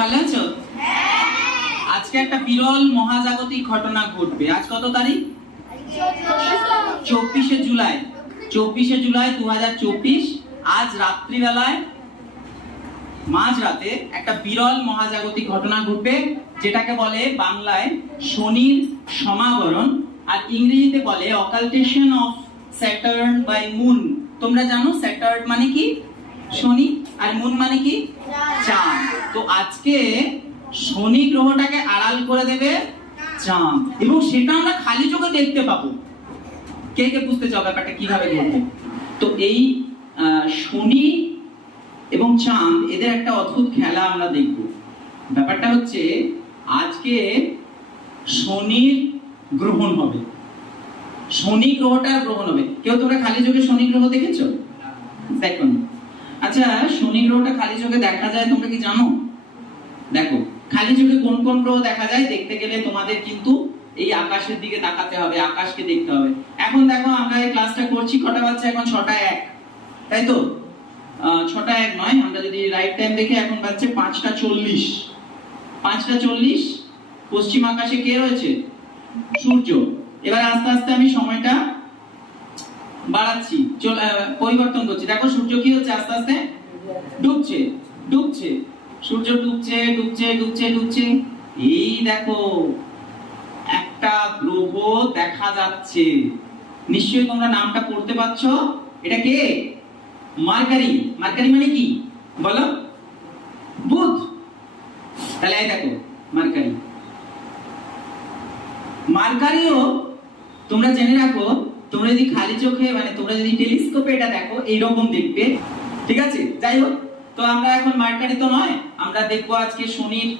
ভালো আছো? আজকে একটা বিরল মহাজাগতিক ঘটনা ঘটবে। আজ কত তারিখ? চব্বিশে জুলাই। চব্বিশে জুলাই দু আজ রাত্রিবেলায় একটা বিরল মহাজাগতিক ঘটনা ঘটবে, যেটাকে বলে বাংলায় শনির সমাবরণ, আর ইংরেজিতে বলে occultation of Saturn by moon তোমরা জানো স্যাটার্ন মানে কি? শনি, আর মুন মানে কি? চাঁদ। তো আজকে শনি গ্রহটাকে আড়াল করে দেবে চাঁদ। এবং সেটা আমরা খালি চোখে দেখতে পাবো। কে কে বুঝতে চাও ব্যাপারটা? কীভাবে ঘটবে তো এই শনি এবং চাঁদ, এদের একটা অদ্ভুত খেলা আমরা দেখব। ব্যাপারটা হচ্ছে, আজকে শনির গ্রহণ হবে। শনি গ্রহটার গ্রহণ হবে। কেউ তোমরা খালি চোখে শনি গ্রহ দেখেছ? দেখো। আচ্ছা শনি গ্রহটা খালি চোখে দেখা যায়, তোমরা কি জানো? দেখো, খালি চোখে কোন কোন গ্রহ দেখা যায় দেখতে গেলে তোমাদের কিন্তু এই আকাশের দিকে তাকাতে হবে, আকাশকে দেখতে হবে। এখন দেখো, আমরা এই ক্লাসটা করছি, কটা বাজছে? এখন ছটা এক। তাই তো? ছটা এক নয়, আমরা যদি রাইট টাইম দেখে এখন বাজছে পাঁচটা চল্লিশ। পাঁচটা চল্লিশ? পশ্চিম আকাশে কে রয়েছে? সূর্য। এবার আস্তে আস্তে আমি সময়টা বাড়াচ্ছি পরিবর্তন করছি। দেখো, সূর্য কি হচ্ছে? আস্তে আস্তে ডুবছে ডুবছে। সূর্য ডুবছে ডুবছে ডুবছে ডুবছে। এই দেখো, একটা গ্রহ দেখা যাচ্ছে। নিশ্চয়ই তোমরা নামটা পড়তে পারছ। এটা কে? মার্কারি। মার্কারি মানে কি? বলো। বুধ। তাহলে এই দেখো, মার্কারি। মার্কারিও, তোমরা জেনে রাখো, তোমরা যদি খালি চোখে মানে তোমরা যদি টেলিস্কোপে এটা দেখো, এইরকম দেখবে। ঠিক আছে? যাই হোক। তো আমরা এখন মার্কারি তো নয়, আমরা দেখব আজকে শনির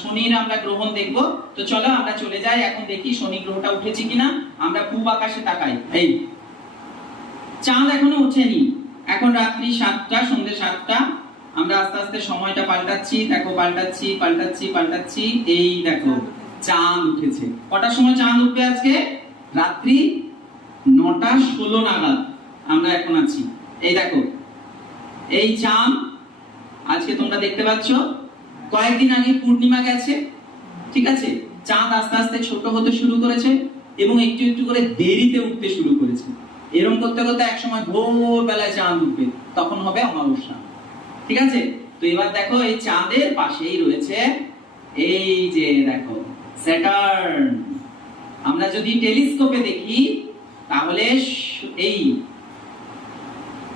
শনির আমরা গ্রহণ দেখব। তো চলো আমরা চলে যাই, এখন দেখি শনি গ্রহটা উঠেছে কিনা। আমরা পূব আকাশে তাকাই। এই। চাঁদ এখনও ওঠেনি। এখন রাত্রি সাতটা সন্ধ্যে সাতটা। আমরা আস্তে আস্তে সময়টা পাল্টাচ্ছি। দেখো, পাল্টাচ্ছি পাল্টাচ্ছি পাল্টাচ্ছি। এই দেখো, চাঁদ উঠেছে। কটার সময় চাঁদ উঠবে আজকে? রাত্রি নটা ষোলো নাগাদ। আমরা এখন আছি। এই দেখো এই চাঁদ, আজকে তোমরা দেখতে পাচ্ছ, কয়েকদিন আগে পূর্ণিমা গেছে, ঠিক আছে? চাঁদ আস্তে আস্তে ছোট হতে শুরু করেছে এবং একটু একটু করে দেরিতে উঠতে শুরু করেছে। এরকম করতে করতে একসময় ভোর বেলায় চাঁদ উঠবে, তখন হবে অমাবস্যা, ঠিক আছে? তো এবার দেখো, এই চাঁদের পাশেই রয়েছে এই যে দেখো স্যাটার্ন আমরা যদি টেলিস্কোপে দেখি, তাহলে এই,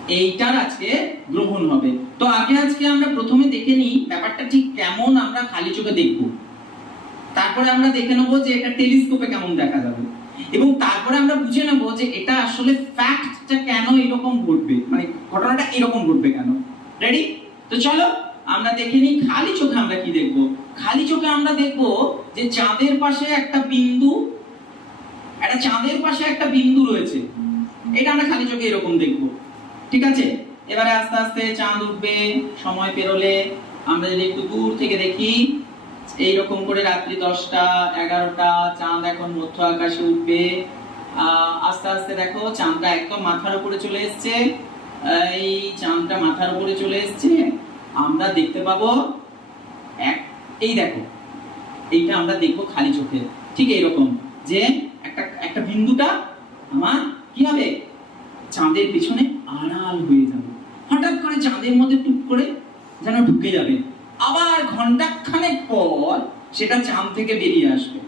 এইটার আজকে গ্রহণ হবে। তো আগে আজকে আমরা প্রথমে দেখে নিই ব্যাপারটা ঠিক কেমন আমরা খালি চোখে দেখব। তারপরে আমরা দেখে নেব যে এটা টেলিস্কোপে কেমন দেখা যাবে। এবং তারপরে আমরা বুঝে নেব যে এটা আসলে ফ্যাক্টটা কেন এরকম ঘটবে। মানে ঘটনাটা এরকম ঘটবে কেন। রেডি তো চলো, আমরা দেখে নিই খালি চোখে আমরা কি দেখব। খালি চোখে আমরা দেখব যে চাঁদের পাশে একটা বিন্দু, একটা চাঁদের পাশে একটা বিন্দু রয়েছে। এটা আমরা খালি চোখে এরকম দেখব। ঠিক আছে? এবারে আস্তে আস্তে চাঁদ উঠবে, সময় পেরোলে আমরা যদি একটু দূর থেকে দেখি, এইরকম করে রাত্রি দশটা, এগারোটা, চাঁদ এখন মধ্য আকাশে উঠবে। আস্তে আস্তে দেখো, চাঁদটা একদম মাথার উপরে চলে এসছে। এই চাঁদটা মাথার উপরে চলে এসছে। আমরা দেখতে পাবো এক, এই দেখো, এইটা আমরা দেখব খালি চোখে। ঠিক এইরকম যে একটা একটা বিন্দুটা আমার কি হবে? চাঁদের পিছনে আড়াল হয়ে যাবে। করে চাঁদের মধ্যে টুক করে যেন ঢুকে যাবে। আবার ঘন্টাখানেক পর সেটা চাঁদ থেকে বেরিয়ে আসবে।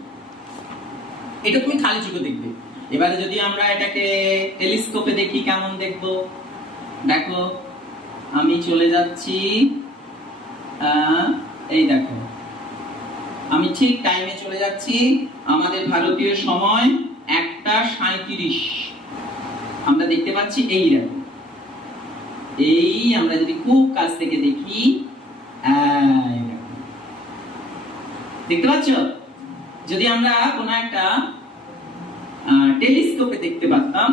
এটা তুমি খালি চোখে দেখবে। এবারে যদি আমরা এটাকে টেলিস্কোপে দেখি কেমন দেখব? দেখো, আমি চলে যাচ্ছি এই দেখো। আমি ঠিক টাইমে চলে যাচ্ছি। আমাদের ভারতীয় সময় একটা সাঁত্রিশ আমরা দেখতে পাচ্ছি এই দেখো। এই আমরা যদি খুব কাছ থেকে দেখি দেখতে পাচ্ছ? যদি আমরা কোনো একটা টেলিস্কোপে দেখতে পারতাম,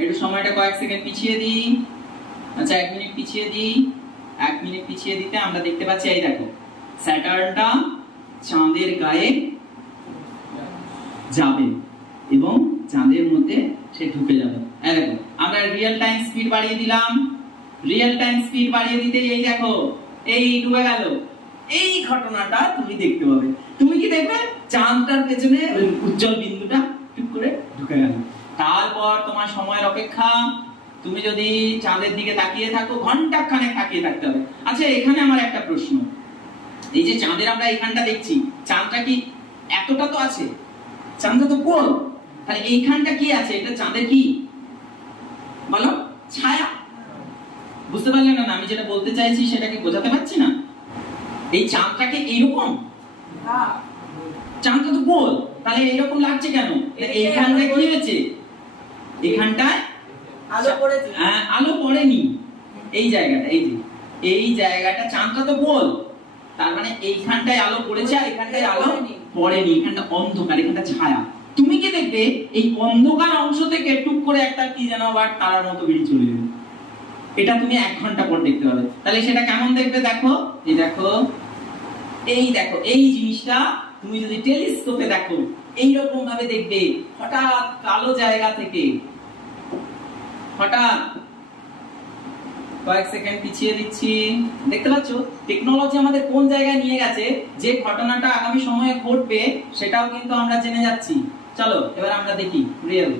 একটু সময়টা কয়েক সেকেন্ড পিছিয়ে দিই। আচ্ছা এক মিনিট পিছিয়ে দিই। এক মিনিট পিছিয়ে দিতে আমরা দেখতে পাচ্ছি, এই দেখো, স্যাটার্নটা চাঁদের গায়ে যাবে এবং চাঁদের মধ্যে সে ঢুকে যাবে। আমরা রিয়েল টাইম স্পিড বাড়িয়ে দিলাম। রিয়েল টাইম স্পিড বাড়িয়ে দিতে এই দেখো, এই ডুবে গেল। এই ঘটনাটা তুমি দেখতে পাবে। তুমি কি দেখবে? চাঁদটার পেছনে উজ্জ্বল বিন্দুটা টুক করে ঢুকে গেল। তারপর তোমার সময়ের অপেক্ষা, তুমি যদি চাঁদের দিকে তাকিয়ে থাকো ঘণ্টা খানেক তাকিয়ে থাকতে হবে। আচ্ছা এখানে আমার একটা প্রশ্ন। এই যে চাঁদের আমরা এখানটা দেখছি, চাঁদটা কি এতটা তো আছে? চাঁদটা তো গোল তাহলে এইখানটা কি আছে? এটা চাঁদের কি বলো ছায়া বুঝতে পারলে না আমি যেটা বলতে চাইছি সেটাকে বোঝাতে পারছি না? এই চাঁদটাকে এইরকম? চাঁদটা তো গোল তাহলে এইরকম লাগছে কেন? এইখানটায় কি হয়েছে? এখানটায় আলো পড়েছে। হ্যাঁ, আলো পড়েনি। এই জায়গাটা এই যে এই জায়গাটা চাঁদটা তো গোল। তার মানে এইখানটায় আলো পড়েছে আর এখানটায় আলো পড়েনি। পড়েনি এখানটা অন্ধকার এখানটা ছায়া। তুমি কি দেখবে? এই অন্ধকার অংশ থেকে টুক করে একটা কি যেন আবার তারার মতো বেরিয়ে চলে যাবে এটা তুমি এক ঘণ্টা পর দেখতে পাবে। তাহলে সেটা কেমন দেখবে দেখো? এই দেখো এই দেখো, এই জিনিসটা তুমি যদি টেলিস্কোপে দেখো এইরকম ভাবে দেখবে, হঠাৎ কালো জায়গা থেকে, হঠাৎ কয়েক সেকেন্ড পিছিয়ে দিচ্ছি। দেখতে পাচ্ছ? টেকনোলজি আমাদের কোন জায়গায় নিয়ে গেছে? যে ঘটনাটা আগামী সময়ে ঘটবে, সেটাও কিন্তু আমরা জেনে যাচ্ছি। চলো, এবার আমরা দেখি রিয়েল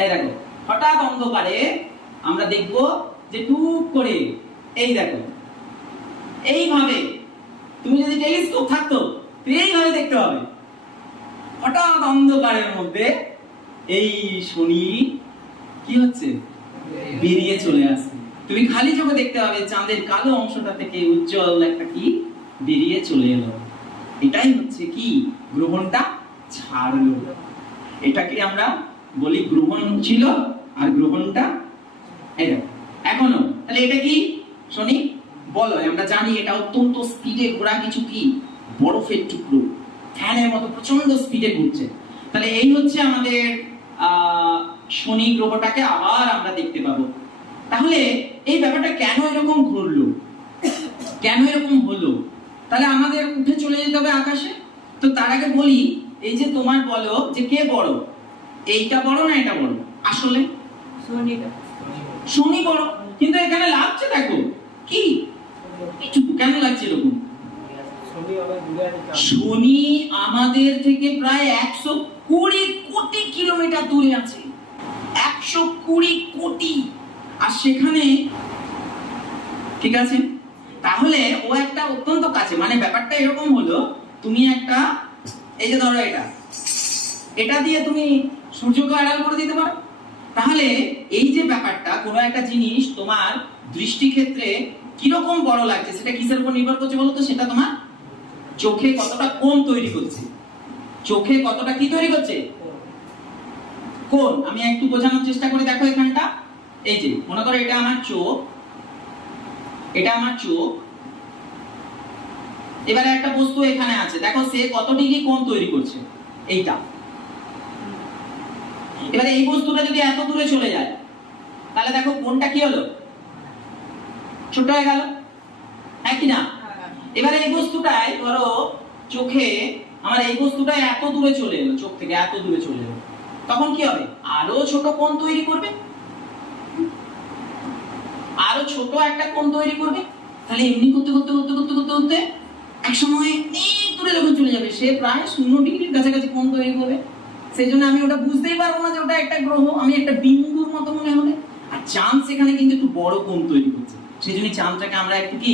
এই দেখো, হঠাৎ অন্ধকারে আমরা দেখব যে টুক করে, এই দেখো। এইভাবে তুমি যদি টেলিস্কোপ থাকতো, এইভাবে দেখতে হবে। হঠাৎ অন্ধকারের মধ্যে এই শনি কি হচ্ছে? বেরিয়ে চলে আসছে। তুমি খালি চোখে দেখতে পাবে চাঁদের কালো অংশটা থেকে উজ্জ্বল একটা কি? বেরিয়ে চলে এলো। এটাই হচ্ছে কি? গ্রহণটা ছাড়লো। এটাকে আমরা বলি গ্রহণ ছিল আর গ্রহণটা দেখো। এখনও। তাহলে এটা কি? শনি, বলো, আমরা জানি এটা অত্যন্ত স্পিডে ঘোরা কিছু কি? বরফের টুকরো। ফ্যানের মতো প্রচণ্ড স্পিডে ঘুরছে। তাহলে এই হচ্ছে আমাদের শনি গ্রহটাকে আবার আমরা দেখতে পাবো। তাহলে এই ব্যাপারটা কেন এরকম ঘুরলো? কেন এরকম হলো? তাহলে আমাদের উঠে চলে যেতে হবে আকাশে? তো তার আগে বলি, এই যে তোমার বলো যে কে বড়? এইটা বড় না এটা বড়? আসলে? শনিটা। শনি বড়, কিন্তু এখানে লাগছে দেখো। কি? কিছু কেন লাগছে এরকম? শনি আমাদের থেকে প্রায় একশো কুড়ি কোটি কিলোমিটার দূরে আছে। একশো কুড়ি কোটি। আর সেখানে, ঠিক আছে? তাহলে ও একটা অত্যন্ত কাছে মানে ব্যাপারটা এরকম হলো, তুমি একটা, এই যে ধরো এটা। এটা দিয়ে তুমি সূর্যকে আড়াল করে দিতে পারো। তাহলে এই যে ব্যাপারটা, কোনো একটা জিনিস তোমার দৃষ্টি ক্ষেত্রে কীরকম বড় লাগছে, সেটা কিসের উপর নির্ভর করছে বলতো? সেটা তোমার চোখে কতটা কোন তৈরি করছে। চোখে কতটা কি তৈরি করছে? কোন আমি একটু বোঝানোর চেষ্টা করে দেখো এখানটা। এই যে, মনে করো এটা আমার চোখ। এটা আমার চোখ। এবারে একটা বস্তু এখানে আছে। দেখো সে কত ডিগ্রি কোণ তৈরি করছে? এইটা। এবারে এই বস্তুটা যদি এত দূরে চলে যায়, তাহলে দেখো কোনটা কি হলো? ছোট হয়ে গেল? হ্যাঁ কি না? এবারে এই বস্তুটাই ধরো চোখে আমার এই বস্তুটা এত দূরে চলে এলো, চোখ থেকে এত দূরে চলে এলো। তখন কি হবে? আরও ছোট কোণ তৈরি করবে? আরও ছোট একটা কোণ তৈরি করবে? তাহলে এমনি করতে করতে করতে করতে করতে করতে এক সময় দূরে যখন চলে যাবে, সে প্রায় শূন্য ডিগ্রির কাছাকাছি কোণ তৈরি করবে। সেই জন্য আমি ওটা বুঝতেই পারব না গ্রহ, আমি একটা বিন্দুর মতো মনে হবে আর চাঁদ সেখানে কিন্তু একটু বড় কোণ তৈরি করছে। সেই জন্য চাঁদটাকে আমরা একটু কি,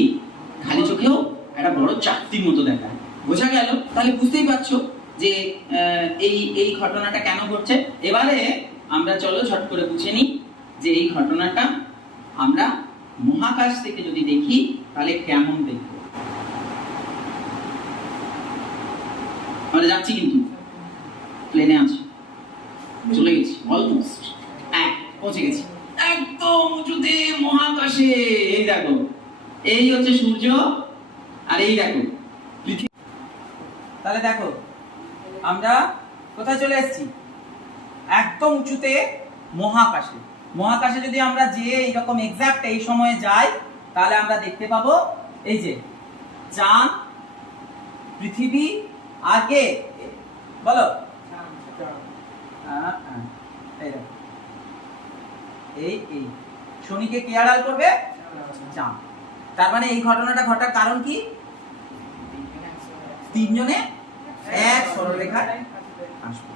খালি চোখেও একটা বড় চাকতির মতো দেখায়। বোঝা গেল? তাহলে বুঝতেই পারছ যে এই এই ঘটনাটা কেন ঘটছে? এবারে আমরা চলো ঝট করে বুঝে নিই যে এই ঘটনাটা আমরা মহাকাশ থেকে যদি দেখি, তাহলে কেমন দেখব? আমরা যাচ্ছি কিন্তু। প্লেনে আছি। চলে গেছি অলমোস্ট এক, পৌঁছে গেছি। একদম উঁচুতে, মহাকাশে। এই দেখো, এই হচ্ছে সূর্য, আর এই দেখো তাহলে দেখো, আমরা কোথায় চলে এসেছি? একদম উঁচুতে, মহাকাশে। মহাকাশে যদি আমরা যে এইরকম এক্সাক্ট এই সময়ে যাই, তাহলে আমরা দেখতে পাবো, এই যে, চাঁদ, পৃথিবী, আর কে? বলো। এই। এই শনিকে কে আড়াল করবে? চাঁদ। তার মানে এই ঘটনাটা ঘটার কারণ কি? তিনজনে এক সরলরেখায় আসবে।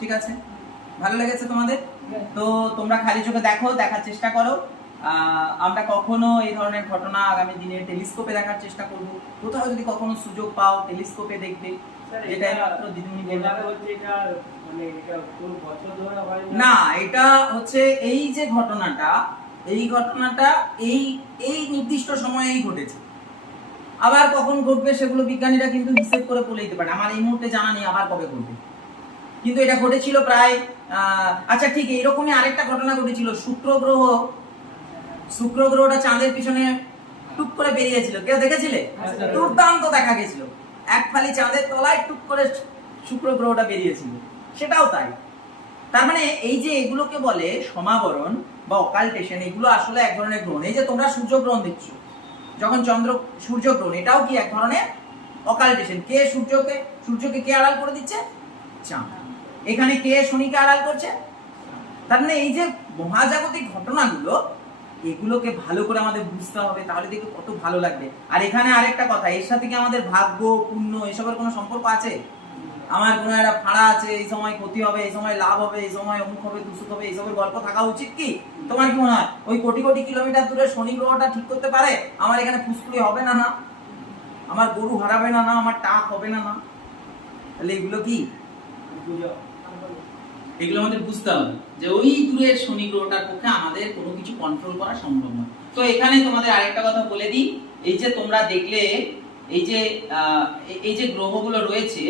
ঠিক আছে? ভালো লেগেছে তোমাদের? তো তোমরা খালি চোখে দেখো দেখার চেষ্টা করো। আহ, আমরা কখনো এই ধরনের ঘটনা আগামী দিনে টেলিস্কোপে দেখার চেষ্টা করব। কোথাও যদি কখনো সুযোগ পাও টেলিস্কোপে দেখবে। যেটা মাত্র দিদিমণি বললেন। না এটা হচ্ছে এই যে ঘটনাটা এই ঘটনাটা এই এই নির্দিষ্ট সময়েই ঘটেছে। আবার কখন ঘটবে সেগুলো বিজ্ঞানীরা কিন্তু হিসেব করে বলে দিতে পারে। আমার এই মুহূর্তে জানা নেই আবার কবে ঘটবে। কিন্তু এটা ঘটেছিল প্রায় আচ্ছা ঠিক এইরকমই আরেকটা ঘটনা ঘটেছিল। শুক্র গ্রহ শুক্র গ্রহটা চাঁদের পিছনে টুক করে বেরিয়েছিল। কেউ দেখেছিলে? আচ্ছা। দুর্দান্ত দেখা গেছিল। এক ফালি চাঁদের তলায় টুক করে শুক্র গ্রহটা বেরিয়েছিল। সেটাও তাই। তার মানে এই যে এগুলোকে বলে সমাবরণ বা অকাল্টেশন এগুলো আসলে এক ধরনের গ্রহণ। এই যে তোমরা সূর্যগ্রহণ দেখছ, যখন চন্দ্র, সূর্যগ্রহণ, এটাও কি এক ধরনের অকাল্টেশন কে সূর্যকে সূর্যকে কে আড়াল করে দিচ্ছে? চাঁদ। এখানে কে শনিকে আড়াল করছে? তার মানে এই যে মহাজাগতিক ঘটনাগুলো, এগুলোকে ভালো করে আমাদের বুঝতে হবে, তাহলে দেখবে কত ভালো লাগবে। আর এখানে আরেকটা কথা, এর সাথে কি আমাদের ভাগ্য, পুণ্য, এসবের কোনো সম্পর্ক আছে? আমার কোনো একটা ফাড়া আছে, এই সময় ক্ষতি হবে, এই সময় লাভ হবে, এই সময় অমুক হবে দুসুক হবে এইসবের গল্প থাকা উচিত কি? তোমার কি মনে হয়? ওই কোটি কোটি কিলোমিটার দূরে শনি গ্রহটা ঠিক করতে পারে? আমার এখানে ফুসকুড়ি হবে না না? আমার গরু হারাবে না না? আমার টাক হবে না না? তাহলে এগুলো কি? এগুলো আমাদের বুঝতে হবে যে ওই দূরের শনি গ্রহটার পক্ষে আমাদের কোনো কিছু কন্ট্রোল করা সম্ভব নয়। তো এখানে তোমাদের আরেকটা কথা বলে দিই। এই যে তোমরা দেখলে, এই যে এই যে গ্রহগুলো রয়েছে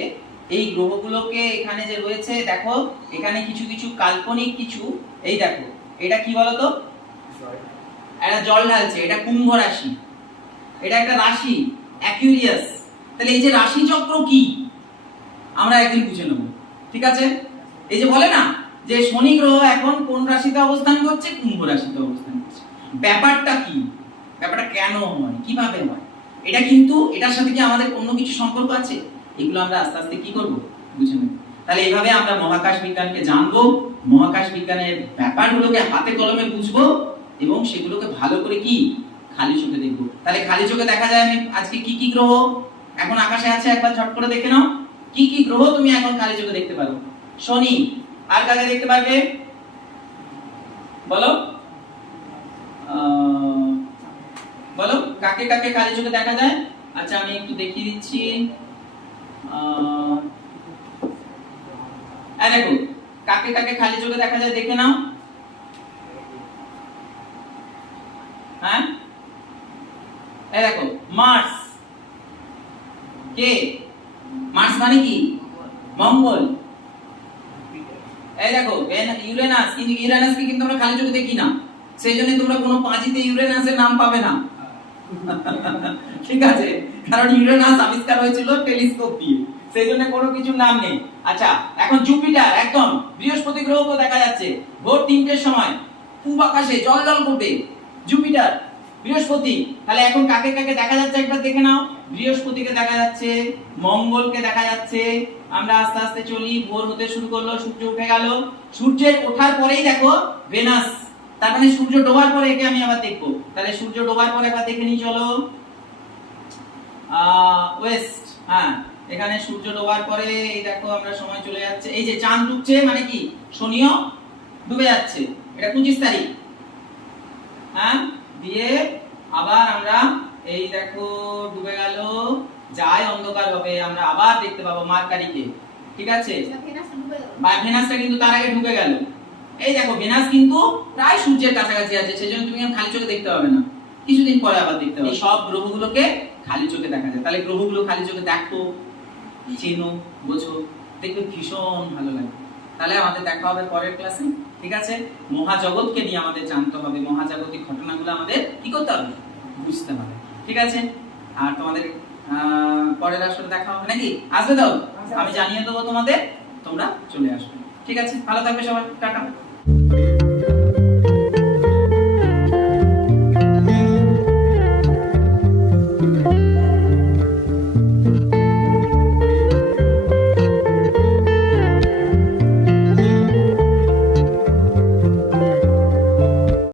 এই গ্রহগুলোকে এখানে যে রয়েছে দেখো এখানে কিছু কিছু কাল্পনিক কিছু এই দেখো এটা কি বলতো? একটা জল ঢালছে এটা কুম্ভ রাশি। এটা একটা রাশি অ্যাকিউরিয়াস তাহলে এই যে রাশি চক্র কি? আমরা একদিন বুঝে নেব ঠিক আছে? এই যে বলে না যে শনি গ্রহ এখন কোন রাশিতে অবস্থান করছে? কুম্ভ রাশিতে অবস্থান করছে। ব্যাপারটা কি? ব্যাপারটা কেন হয়? কীভাবে হয়? এটা কিন্তু এটার সাথে কি আমাদের অন্য কিছু সম্পর্ক আছে? এগুলো আমরা আস্তে আস্তে কি করব? বুঝে নেব। তাহলে এইভাবে আমরা মহাকাশ বিজ্ঞানকে জানব, মহাকাশ বিজ্ঞানের ব্যাপারগুলোকে হাতে কলমে বুঝব এবং সেগুলোকে ভালো করে কি? খালি চোখে দেখব। তাহলে খালি চোখে দেখা যায় আমি আজকে কি কি গ্রহ? এখন আকাশে আছে, একবার ঝট করে দেখে নাও। কি কি গ্রহ তুমি এখন খালি চোখে দেখতে পারো? শনি, আর কাকে দেখতে পারবে? বলো। বলো, কাকে কাকে কালি চোখে দেখা যায়? আচ্ছা আমি একটু দেখিয়ে দিচ্ছি। দেখো, কাকে কাকে খালি চোখে দেখা যায় দেখে নাও। হ্যাঁ? দেখো, মার্স। কে? মার্স মানে কি? মঙ্গল। এই দেখো ইউরেনাস, কিন্তু ইউরেনাসকে কিন্তু আমরা খালি চোখে দেখি না। সেই জন্য তোমরা কোনো পাঁচিতে ইউরেনাসের নাম পাবে না। ঠিক আছে। কারণ ইউরেনাস আবিষ্কার হয়েছিল টেলিস্কোপ দিয়ে। সেই জন্য কোনো কিছুর নাম নেই। আচ্ছা এখন জুপিটার, একদম। বৃহস্পতি দেখা যাচ্ছে। ভোর তিনটের সময়। পূব আকাশে, জল জল করবে। জুপিটার, বৃহস্পতি। তাহলে এখন কাকে কাকে দেখা যাচ্ছে একবার দেখে নাও। বৃহস্পতিকে দেখা যাচ্ছে, মঙ্গলকে দেখা যাচ্ছে। আমরা আস্তে আস্তে চলি। ভোর হতে শুরু করল, সূর্য উঠে গেল। সূর্যের ওঠার পরেই দেখো, ভেনাস। তার মানে সূর্য ডোবার পরে একে আমি আবার দেখব। তাহলে সূর্য ডোবার পরে একবার দেখে নিই চলো। ওয়েস্ট হ্যাঁ এখানে সূর্য ডোবার পরে এই দেখো আমরা সময় চলে যাচ্ছে। এই যে চাঁদ ডুবছে মানে কি? শনিও ডুবে যাচ্ছে। এটা পঁচিশ তারিখ। হ্যাঁ দিয়ে আবার আমরা এই দেখো ডুবে গেল। যায় অন্ধকার হবে আমরা আবার দেখতে পাবো মার্কারিকে ঠিক আছে? ভেনাসটা কিন্তু তার আগে ঢুকে গেল। এই দেখো ভেনাস কিন্তু প্রায় সূর্যের কাছাকাছি আছে সেজন্য তুমি এখন খালি চোখে দেখতে পাবে না। কিছুদিন পরে আবার দেখতে পাবে। সব গ্রহগুলোকে খালি চোখে দেখা যায়। তাহলে গ্রহগুলো খালি চোখে দেখো চেনো বোঝো দেখবে ভীষণ ভালো লাগে। তাহলে আমাদের দেখা হবে পরের ক্লাসে ঠিক আছে? মহাজগৎকে নিয়ে আমাদের জানতে হবে। মহাজাগতিক ঘটনাগুলো আমাদের কি করতে হবে? বুঝতে হবে। ঠিক আছে? আর তোমাদের আহ, পরের আসলে দেখা হবে নাকি? আসবে দাও আমি জানিয়ে দেবো তোমাদের তোমরা চলে আসবে। ঠিক আছে? ভালো থাকবে সবাই। টাটা।